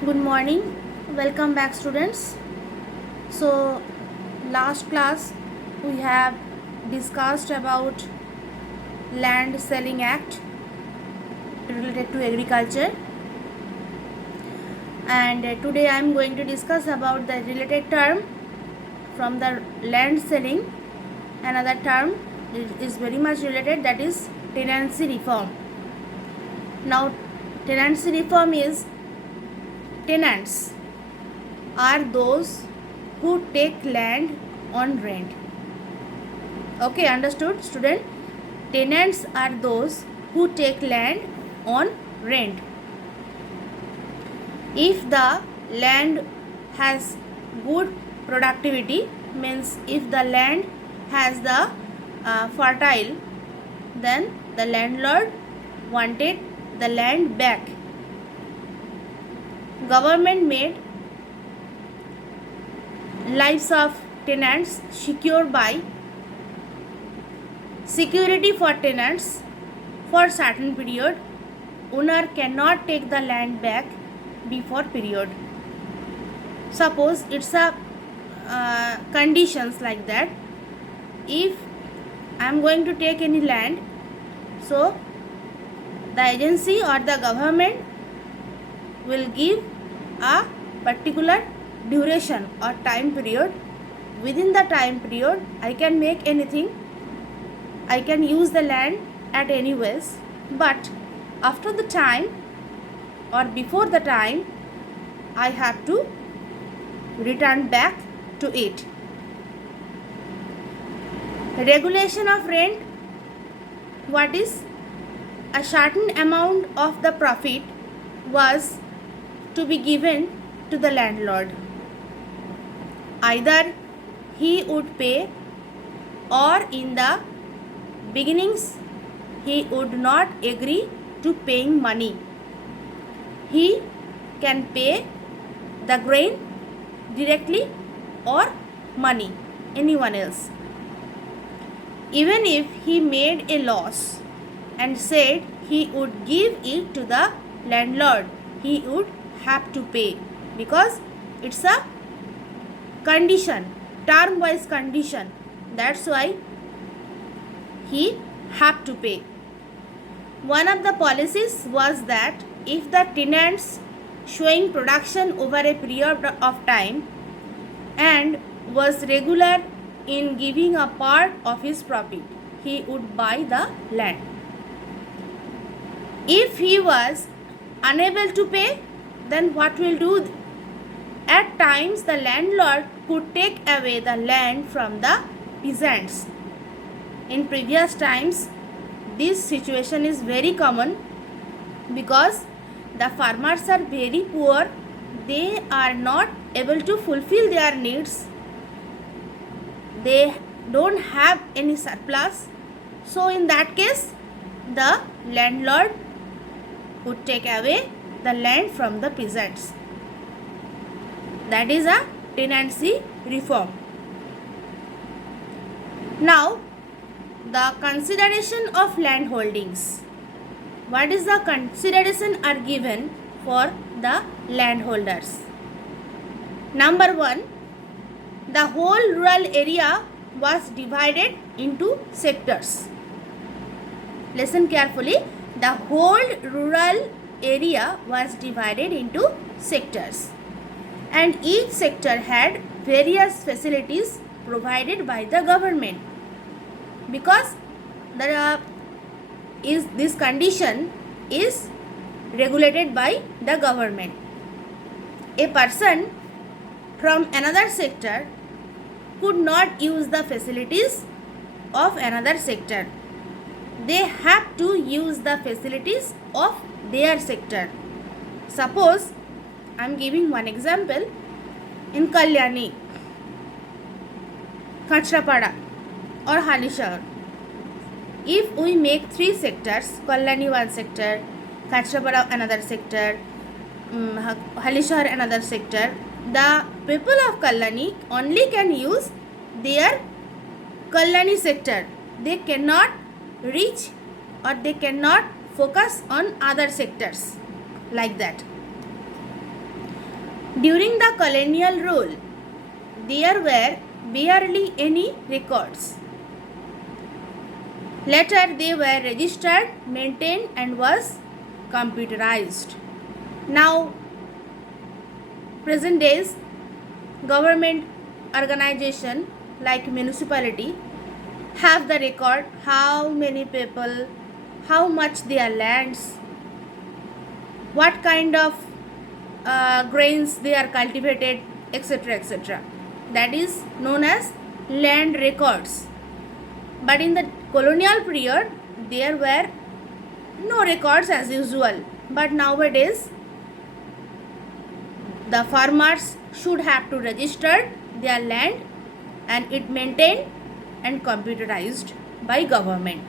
Good morning. Welcome back, students. So, last class we have discussed about Land Selling Act related to agriculture, and today I am going to discuss about the related term from the land selling. Another term is very much related, that is tenancy reform. Now, tenancy reform is tenants are those who take land on rent. Okay, understood, student? Tenants are those who take land on rent. If the land has good productivity, means if the land has the fertile, then the landlord wanted the land back. Government made lives of tenants secure by security for tenants for certain period. Owner cannot take the land back before period. Suppose it's a conditions like that. If I am going to take any land, so the agency or the government will give a particular duration or time period. Within the time period, I can make anything, I can use the land at any ways, but after the time or before the time, I have to return back to it. Regulation of rent, what is? A certain amount of the profit was to be given to the landlord. Either he would pay, or in the beginnings he would not agree to paying money. He can pay the grain directly or money, anyone else. Even if he made a loss and said he would give it to the landlord, he would have to pay, because it's a condition, term wise condition. That's why he have to pay. One of the policies was that if the tenants showing production over a period of time and was regular in giving a part of his profit, he would buy the land. If he was unable to pay, then what will do? At times the landlord could take away the land from the peasants. In previous times, this situation is very common because the farmers are very poor. They are not able to fulfill their needs. They don't have any surplus. So in that case, the landlord would take away the land from the peasants. That is a tenancy reform. Now, the consideration of land holdings. What is the consideration are given for the landholders? Number 1, the whole rural area was divided into sectors. Listen carefully. The whole rural area was divided into sectors, and each sector had various facilities provided by the government, because this condition is regulated by the government. A person from another sector could not use the facilities of another sector. They have to use the facilities of their sector. Suppose I am giving one example. In Kalyani, Kachrapada or Halishahar, if we make 3 sectors, Kalyani one sector, Kachrapada another sector, Halishahar another sector, the people of Kalyani only can use their Kalyani sector. They cannot reach or they cannot focus on other sectors like that. During the colonial rule, there were barely any records. Later, they were registered, maintained, and was computerized. Now, present days, government organization like municipality have the record how many people, how much their lands, what kind of grains they are cultivated, etc., etc. That is known as land records. But in the colonial period, there were no records as usual. But nowadays, the farmers should have to register their land and it maintained and computerized by government.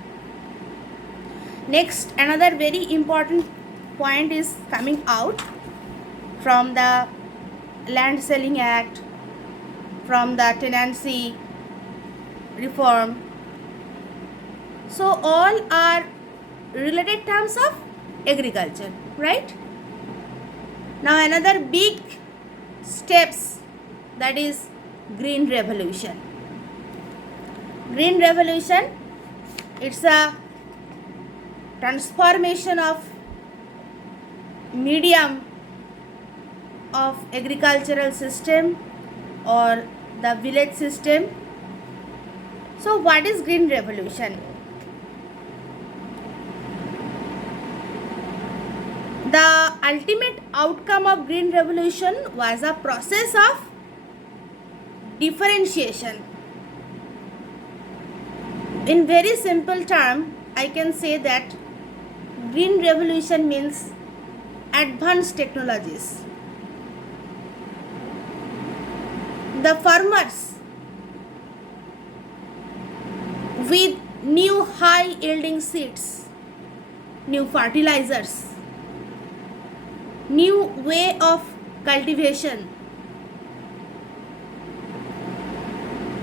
Next, another very important point is coming out from the Land Selling Act, from the Tenancy Reform. So all are related terms of agriculture, right? Now another big steps, that is Green Revolution. Green Revolution, it's a transformation of medium of agricultural system or the village system. So what is Green Revolution? The ultimate outcome of Green Revolution was a process of differentiation. In very simple term, I can say that Green Revolution means advanced technologies. The farmers with new high yielding seeds, new fertilizers, new way of cultivation.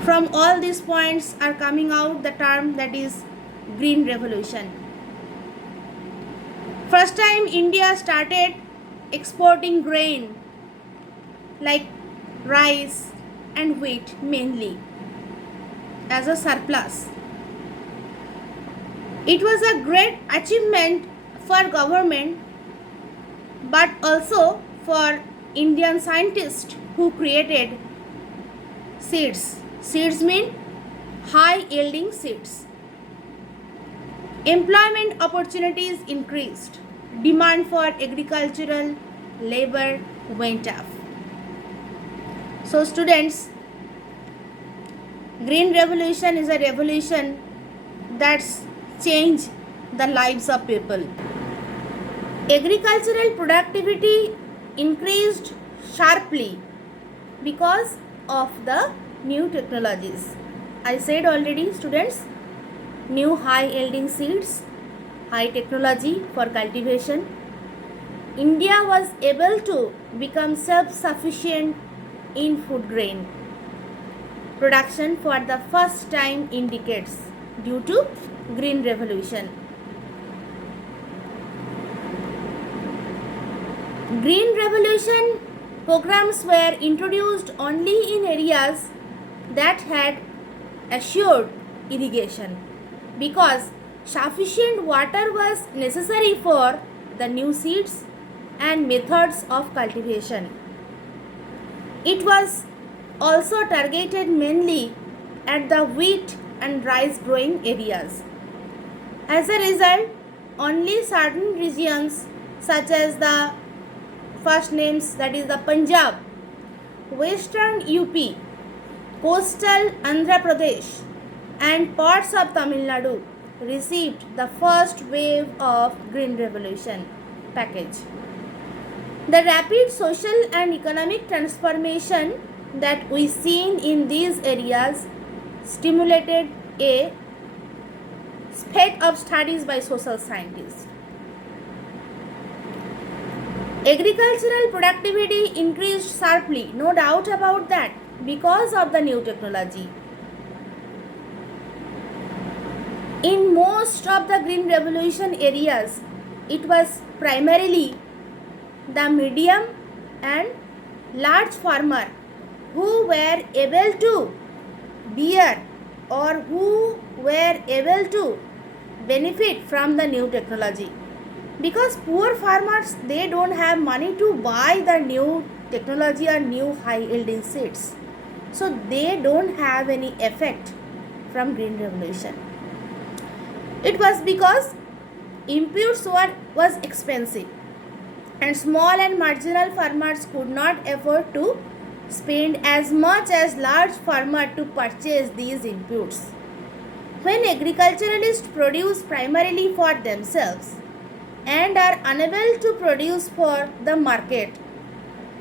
From all these points are coming out the term that is Green Revolution. First time India started exporting grain like rice and wheat mainly as a surplus. It was a great achievement for government but also for Indian scientists who created seeds. Seeds mean high yielding seeds. Employment opportunities increased. Demand for agricultural labor went up. So students, Green Revolution is a revolution that's changed the lives of people. Agricultural productivity increased sharply because of the new technologies. I said already students, new high yielding seeds, high technology for cultivation. India was able to become self-sufficient in food grain production for the first time in decades due to Green Revolution. Green Revolution programs were introduced only in areas that had assured irrigation because sufficient water was necessary for the new seeds and methods of cultivation. It was also targeted mainly at the wheat and rice growing areas. As a result, only certain regions such as the first names, that is the Punjab, Western UP, coastal Andhra Pradesh and parts of Tamil Nadu received the first wave of Green Revolution package. The rapid social and economic transformation that we seen in these areas stimulated a spate of studies by social scientists. Agricultural productivity increased sharply, no doubt about that, because of the new technology. In most of the Green Revolution areas, it was primarily the medium and large farmer who were able to bear or who were able to benefit from the new technology. Because poor farmers, they don't have money to buy the new technology or new high yielding seeds, so they don't have any effect from green revolution. It was because inputs was expensive and small and marginal farmers could not afford to spend as much as large farmers to purchase these inputs. When agriculturalists produce primarily for themselves and are unable to produce for the market,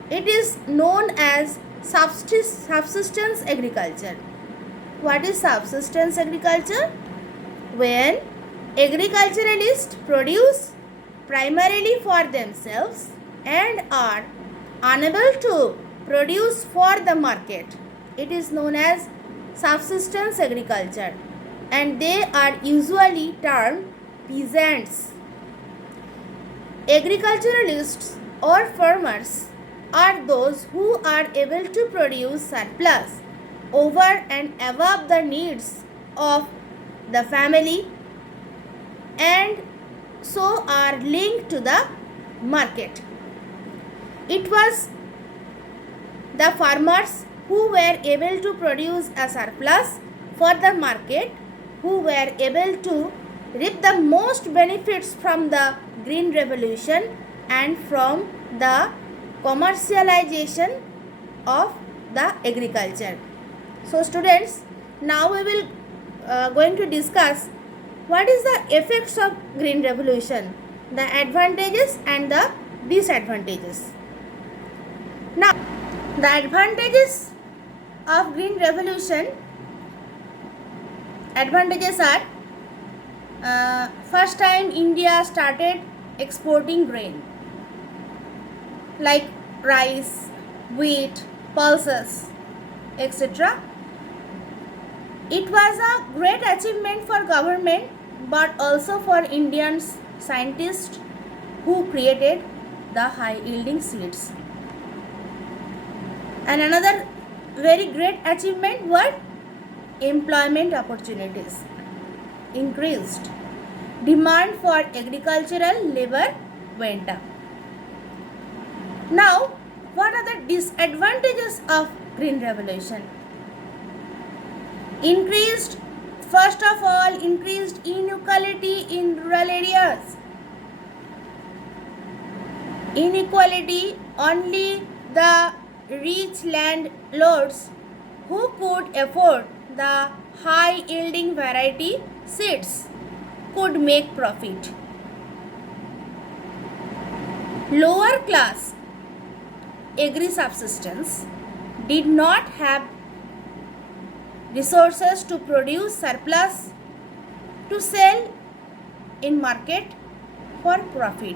it is known as subsistence agriculture. What is subsistence agriculture? When agriculturalists produce primarily for themselves and are unable to produce for the market, it is known as subsistence agriculture, and they are usually termed peasants. Agriculturalists or farmers are those who are able to produce surplus over and above the needs of the family and so are linked to the market. It was the farmers who were able to produce a surplus for the market who were able to reap the most benefits from the green revolution and from the commercialization of the agriculture. So students, now we will going to discuss what is the effects of green revolution, the advantages and the disadvantages. Now, the advantages of green revolution, advantages are first time India started exporting grain like rice, wheat, pulses, etc. It was a great achievement for government but also for Indian scientists who created the high yielding seeds. And another very great achievement was employment opportunities increased. Demand for agricultural labor went up. Now, what are the disadvantages of green revolution? First of all, increased inequality in rural areas. Inequality, only the rich landlords who could afford the high yielding variety seeds could make profit. Lower class agri-subsistence did not have resources to produce surplus to sell in market for profit.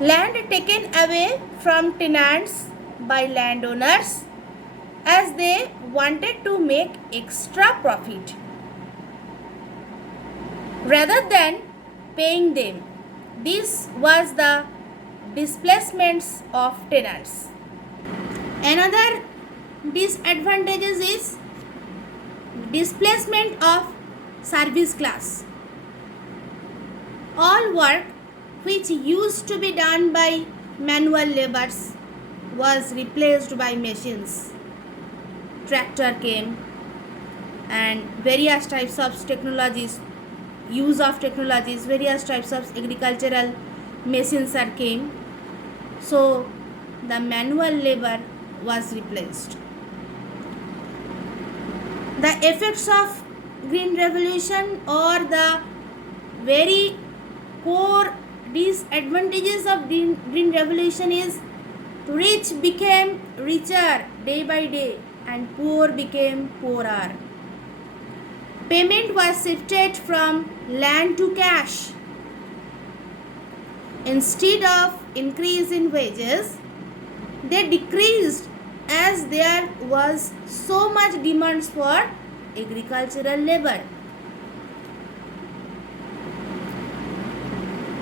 Land taken away from tenants by landowners as they wanted to make extra profit rather than paying them. This was the displacements of tenants. Another disadvantages is displacement of service class. All work which used to be done by manual labors was replaced by machines. Tractor came and various types of technologies, use of technologies, various types of agricultural machines are came. So the manual labor was replaced. The effects of green revolution or the very core disadvantages of green revolution is rich became richer day by day and poor became poorer. Payment was shifted from land to cash. Instead of increase in wages, they decreased as there was so much demands for agricultural labor.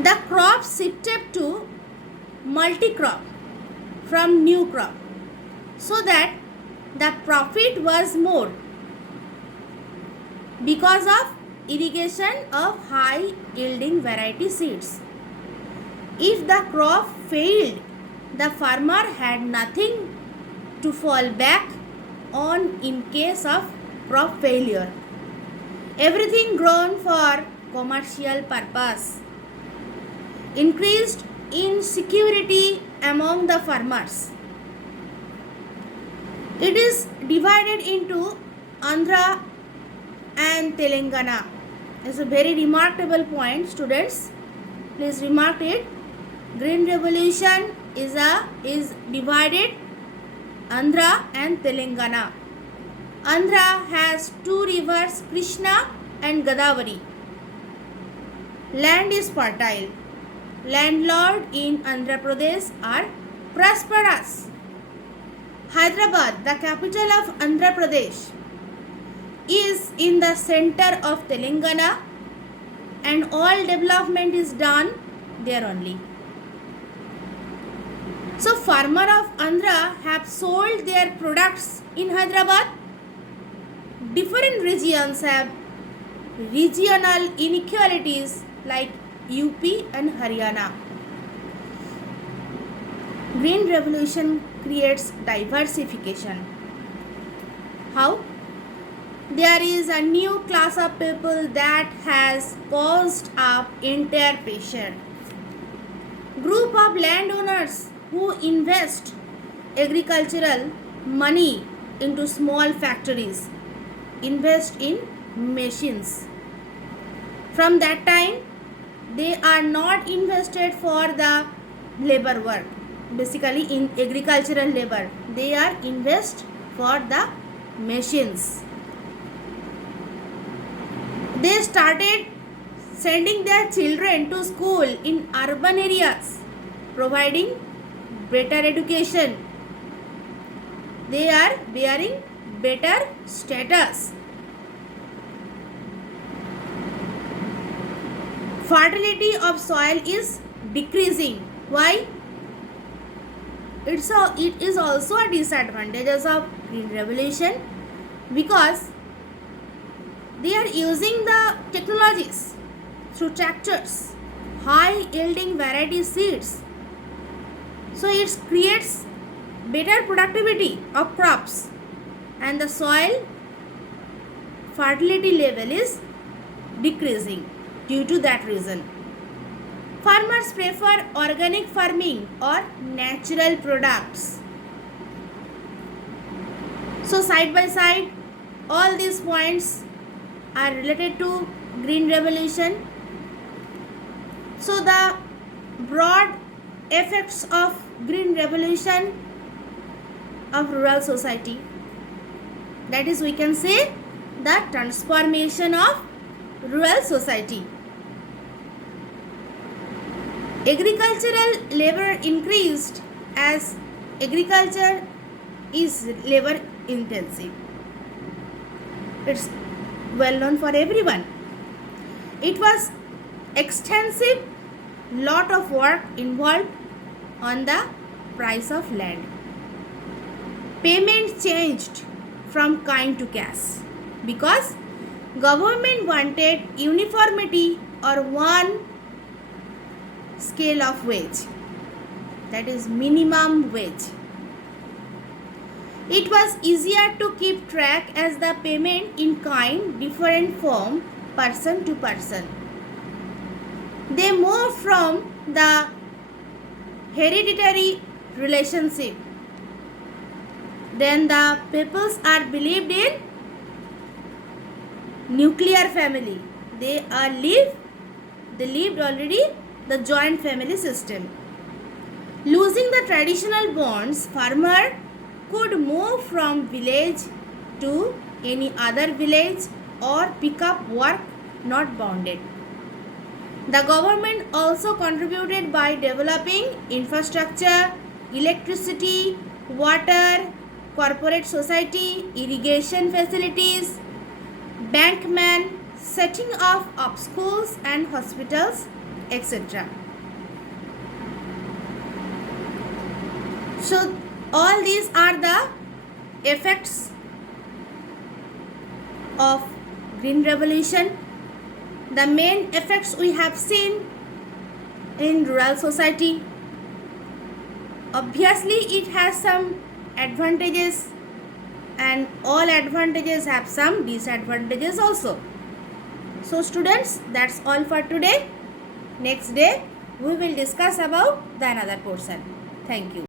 The crop shifted to multi-crop. from new crop, so that the profit was more because of irrigation of high yielding variety seeds. If the crop failed, the farmer had nothing to fall back on in case of crop failure. Everything grown for commercial purpose. Increased insecurity among the farmers. It is divided into Andhra and Telangana. It's a very remarkable point, students. Please remark it. Green Revolution is divided Andhra and Telangana. Andhra has two rivers, Krishna and Godavari. Land is fertile. Landlord in Andhra Pradesh are prosperous. Hyderabad, the capital of Andhra Pradesh, is in the center of Telangana, and all development is done there only. So farmer of Andhra have sold their products in Hyderabad. Different regions have regional inequalities like UP and Haryana. Green Revolution creates diversification. How? There is a new class of people that has caused up entire pressure. Group of landowners who invest agricultural money into small factories, invest in machines. From that time, they are not invested for the labor work. Basically in agricultural labor, they are invest for the machines. They started sending their children to school in urban areas, providing better education. They are bearing better status. Fertility of soil is decreasing. Why? It is also a disadvantage of Green Revolution, because they are using the technologies through tractors, high yielding variety seeds. So it creates better productivity of crops, and the soil fertility level is decreasing due to that reason. Farmers prefer organic farming or natural products. So side by side, all these points are related to Green Revolution. So the broad effects of Green Revolution of rural society, that is, we can say the transformation of rural society. Agricultural labor increased as agriculture is labor intensive. It's well known for everyone. It was extensive, lot of work involved on the price of land. Payment changed from kind to cash because government wanted uniformity or one scale of wage, that is minimum wage. It was easier to keep track as the payment in kind different from person to person. They moved from the hereditary relationship. Then the peoples are believed in nuclear family. They lived already the joint family system. Losing the traditional bonds, farmer could move from village to any other village or pick up work not bounded. The government also contributed by developing infrastructure, electricity, water, corporate society, irrigation facilities, bankmen, setting up schools and hospitals, etc. So all these are the effects of green revolution. The main effects we have seen in rural society. Obviously it has some advantages, and all advantages have some disadvantages also. So students, that's all for today. Next day we will discuss about the another portion. Thank you.